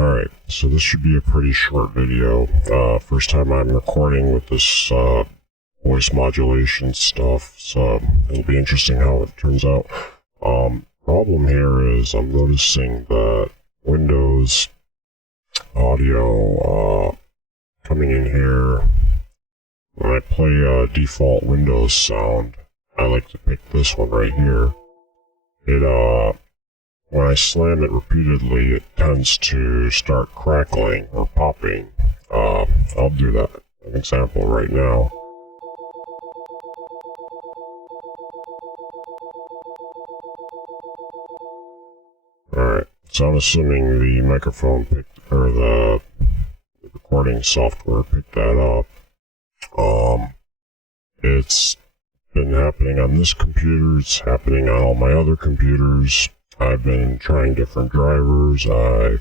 Alright, so this should be a pretty short video. First time I'm recording with this voice modulation stuff, so it'll be interesting how it turns out. Problem here is I'm noticing that Windows audio coming in here, when I play a default Windows sound, I like to pick this one right here. When I slam it repeatedly, it tends to start crackling or popping. I'll do that, an example right now. Alright, so I'm assuming the microphone picked, or the recording software picked that up. It's been happening on this computer, it's happening on all my other computers. I've been trying different drivers, I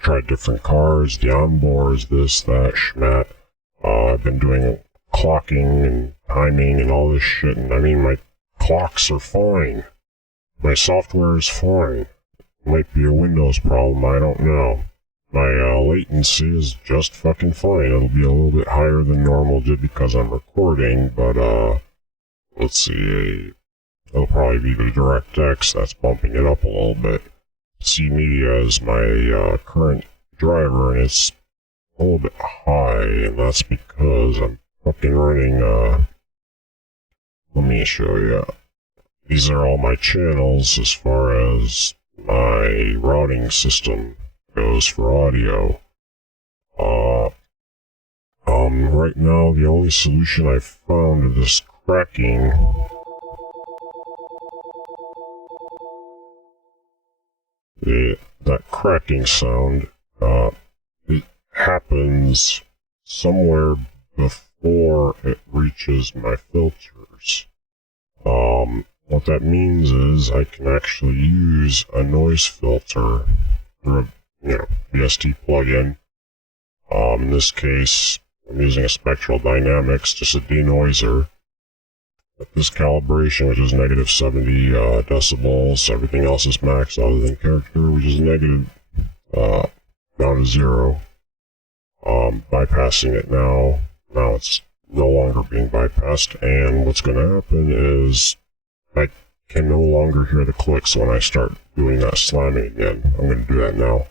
tried different cars, the onboards, this, that, schmat. I've been doing clocking and timing and all this shit, and I mean, my clocks are fine. My software is fine. It might be a Windows problem, I don't know. My latency is just fucking fine. It'll be a little bit higher than normal just because I'm recording, but let's see, it'll probably be the DirectX that's bumping it up a little bit. C Media is my current driver, and it's a little bit high, and that's because I'm fucking running, let me show you. These are all my channels as far as my routing system goes for audio. Right now, the only solution I've found to this cracking that cracking sound, it happens somewhere before it reaches my filters. What that means is I can actually use a noise filter through a VST plugin. In this case, I'm using a Spectral Dynamics, just a denoiser. At this calibration, which is negative 70 decibels, everything else is maxed other than character, which is negative down to 0. Bypassing it now. Now it's no longer being bypassed, and what's going to happen is I can no longer hear the clicks when I start doing that slamming again. I'm going to do that now.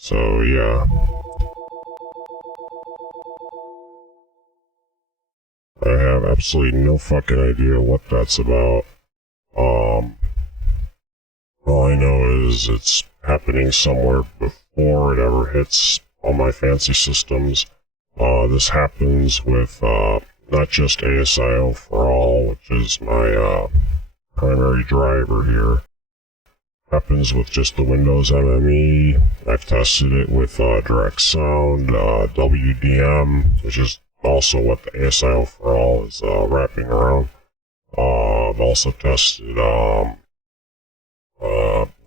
So yeah, I have absolutely no fucking idea what that's about. All I know is it's happening somewhere before it ever hits all my fancy systems. This happens with not just ASIO for all, which is my primary driver here. Happens with just the Windows MME. I've tested it with Direct Sound, WDM, which is also what the ASIO for all is wrapping around. I've also tested the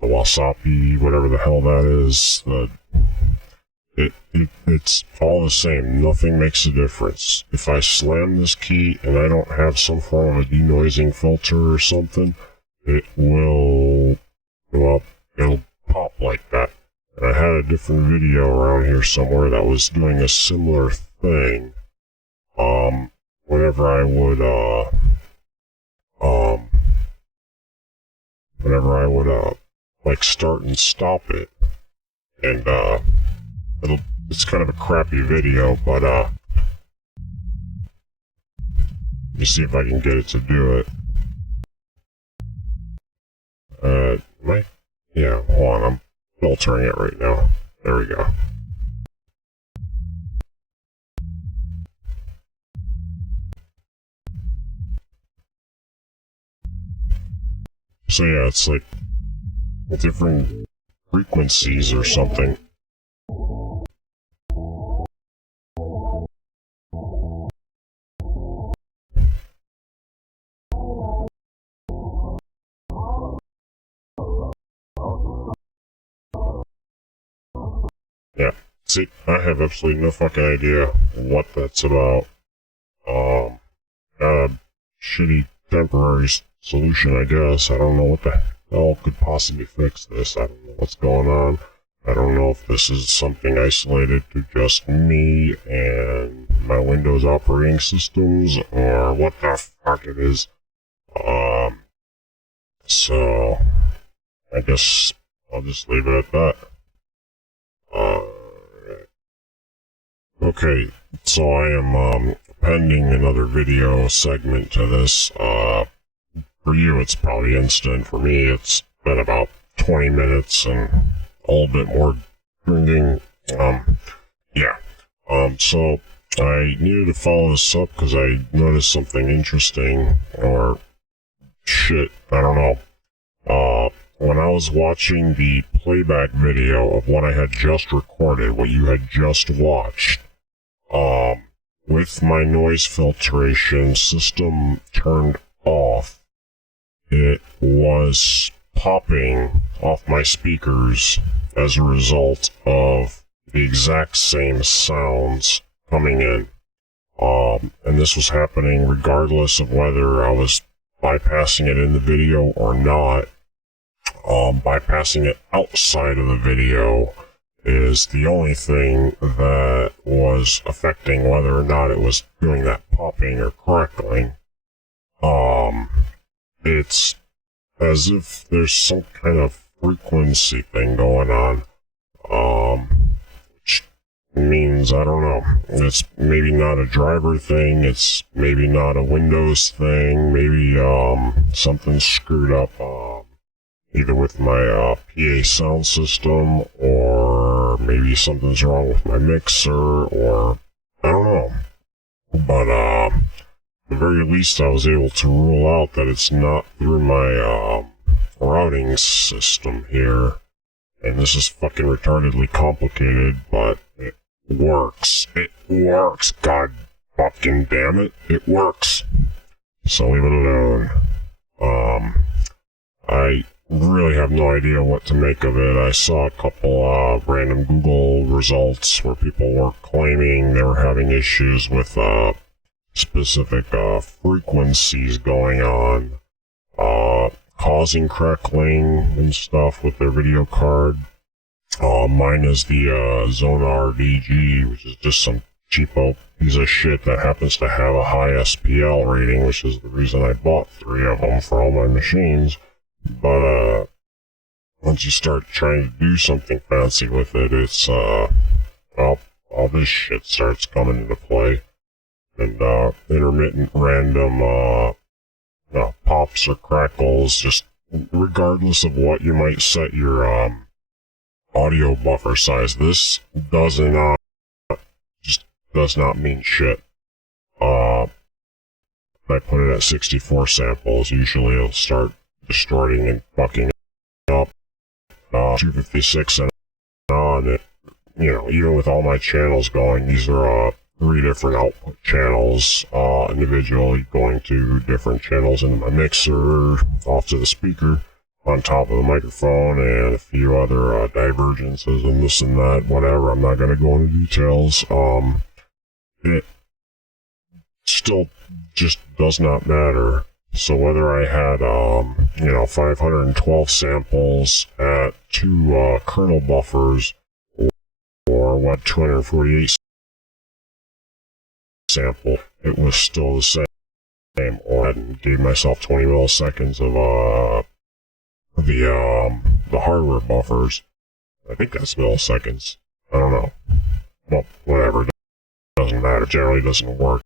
Wasapi, whatever the hell that is. It's all the same. Nothing makes a difference. If I slam this key and I don't have some form of a denoising filter or something, it will, well, it'll pop like that. And I had a different video around here somewhere that was doing a similar thing. Whenever I would like start and stop it, and it's kind of a crappy video, but let me see if I can get it to do it. Yeah, hold on, I'm filtering it right now. There we go. So yeah, it's like different frequencies or something. Yeah, see, I have absolutely no fucking idea what that's about. Got a shitty temporary solution, I guess. I don't know what the hell could possibly fix this. I don't know what's going on. I don't know if this is something isolated to just me and my Windows operating systems, or what the fuck it is. So, I guess I'll just leave it at that. Okay, so I am, appending another video segment to this. For you, it's probably instant. For me, it's been about 20 minutes and a little bit more drinking. Yeah. So I needed to follow this up because I noticed something interesting, or shit, I don't know. When I was watching the playback video of what I had just recorded, what you had just watched, with my noise filtration system turned off, it was popping off my speakers as a result of the exact same sounds coming in. And this was happening regardless of whether I was bypassing it in the video or not. Bypassing it outside of the video is the only thing that was affecting whether or not it was doing that popping or crackling. It's as if there's some kind of frequency thing going on, which means, I don't know, it's maybe not a driver thing, it's maybe not a Windows thing, maybe, something's screwed up, either with my, PA sound system, or maybe something's wrong with my mixer, or, I don't know. But, at the very least I was able to rule out that it's not through my, routing system here. And this is fucking retardedly complicated, but it works. It works, god fucking damn it. It works. So leave it alone. I really have no idea what to make of it. I saw a couple random Google results where people were claiming they were having issues with specific frequencies going on, causing crackling and stuff with their video card. Mine is the xonar DG, which is just some cheapo piece of shit that happens to have a high SPL rating, which is the reason I bought 3 of them for all my machines. But, once you start trying to do something fancy with it, it's, well, all this shit starts coming into play. And, intermittent random, pops or crackles, just regardless of what you might set your, audio buffer size. This does not mean shit. If I put it at 64 samples, usually it'll start distorting and fucking up. 256 and on it, even with all my channels going, these are, 3 different output channels, individually going to different channels into my mixer, off to the speaker, on top of the microphone, and a few other, divergences and this and that, whatever. I'm not gonna go into details. It still just does not matter. So whether I had, 512 samples at 2, kernel buffers, or 248 sample, it was still the same. Or I gave myself 20 milliseconds of, the hardware buffers. I think that's milliseconds. I don't know. Well, whatever. It doesn't matter. Generally doesn't work.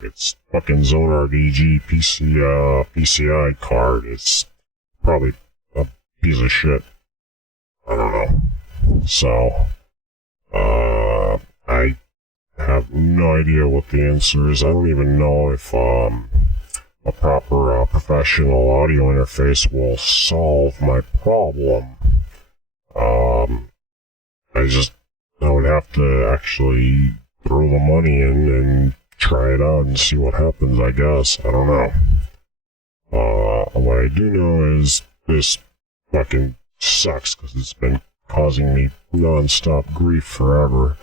It's fucking xonar DG PCI card. It's probably a piece of shit. I don't know. So, I have no idea what the answer is. I don't even know if, a proper professional audio interface will solve my problem. I would have to actually throw the money in and try it out and see what happens, I guess. I don't know. What I do know is this fucking sucks because it's been causing me non-stop grief forever.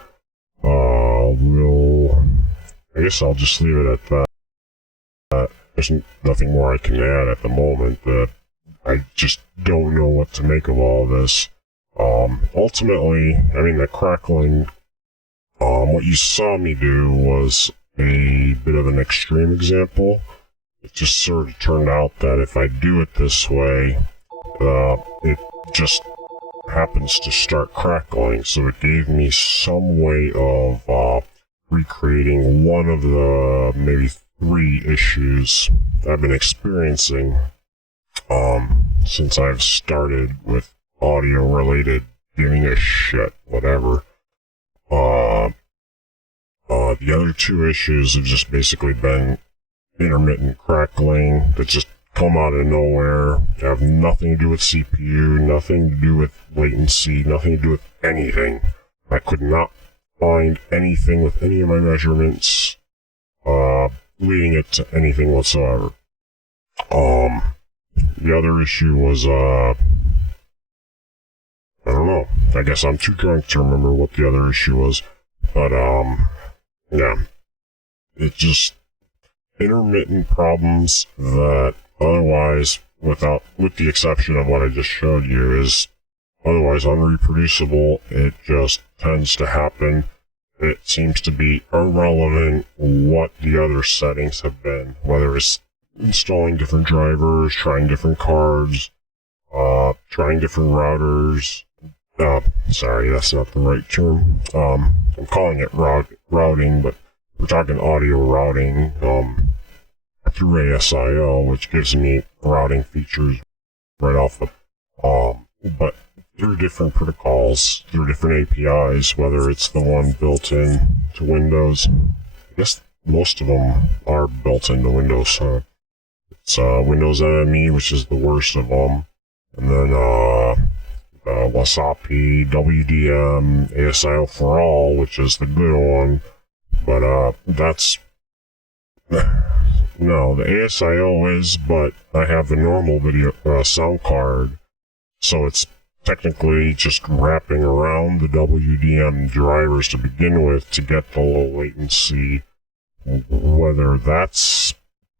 I guess I'll just leave it at that. There's nothing more I can add at the moment. I just don't know what to make of all this. Ultimately, I mean, the crackling, what you saw me do was a bit of an extreme example. It just sort of turned out that if I do it this way, it just happens to start crackling, so it gave me some way of recreating one of the maybe 3 issues I've been experiencing since I've started with audio-related giving a shit, whatever. The other 2 issues have just basically been intermittent crackling that just come out of nowhere, have nothing to do with CPU, nothing to do with latency, nothing to do with anything. I could not find anything with any of my measurements leading it to anything whatsoever. The other issue was, I don't know. I guess I'm too drunk to remember what the other issue was. But, yeah. It just intermittent problems that otherwise, with the exception of what I just showed you, is otherwise unreproducible. It just tends to happen. It seems to be irrelevant what the other settings have been, whether it's installing different drivers, trying different cards, trying different routers. Sorry, that's not the right term. I'm calling it routing, but we're talking audio routing through ASIO, which gives me routing features right off the but through different protocols, through different APIs, whether it's the one built in to Windows. I guess most of them are built into Windows, so it's Windows ME, which is the worst of them, and then Wasapi, WDM, ASIO for All, which is the good one, but that's no, the ASIO is, but I have the normal video sound card, so it's technically just wrapping around the WDM drivers to begin with to get the low latency. Whether that's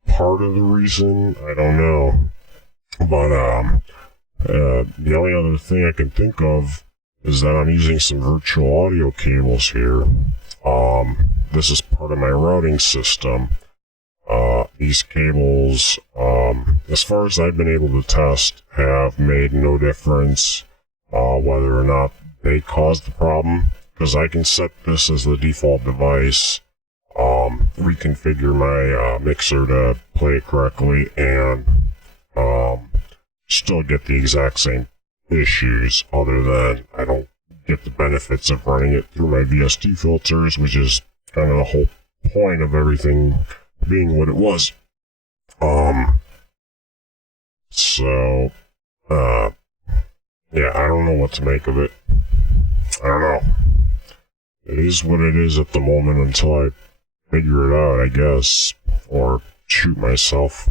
part of the reason, I don't know. But the only other thing I can think of is that I'm using some virtual audio cables here. This is part of my routing system. These cables, as far as I've been able to test, have made no difference whether or not they caused the problem, because I can set this as the default device, reconfigure my mixer to play it correctly, and still get the exact same issues, other than I don't get the benefits of running it through my VST filters, which is kind of the whole point of everything being what it was. So, yeah, I don't know what to make of it. I don't know. It is what it is at the moment until I figure it out, I guess, or shoot myself.